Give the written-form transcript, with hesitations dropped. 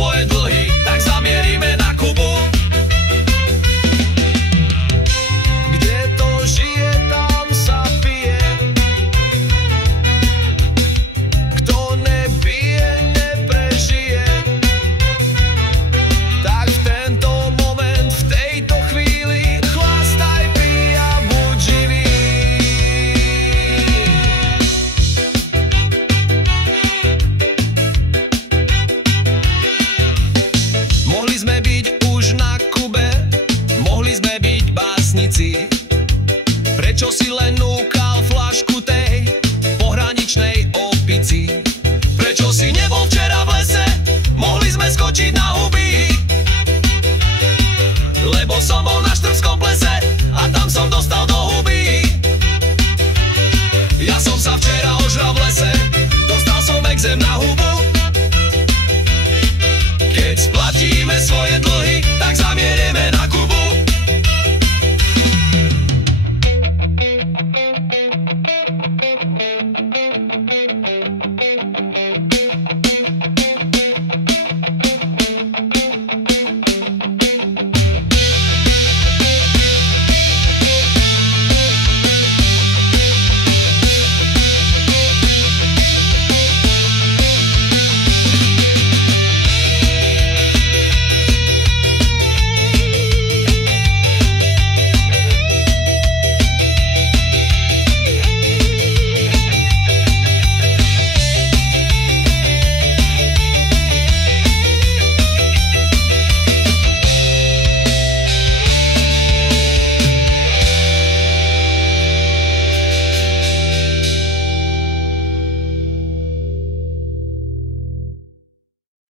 svoje dlhy, tak zamierime na Kubu. Kde to žije, tam sa pije. Kto nepije, neprežije. Tak v tento moment, v tejto chvíli chlastaj, pij a buď živý. Mohli sme byť už na Kube, mohli sme byť básnici. Prečo si len núkal flašku tej pohraničnej opici? Prečo si nebol včera v lese, mohli sme skočiť na huby. Lebo som bol na štrbskom plese a tam som dostal do huby. Ja som sa včera ožral v lese, dostal som exém na hubu.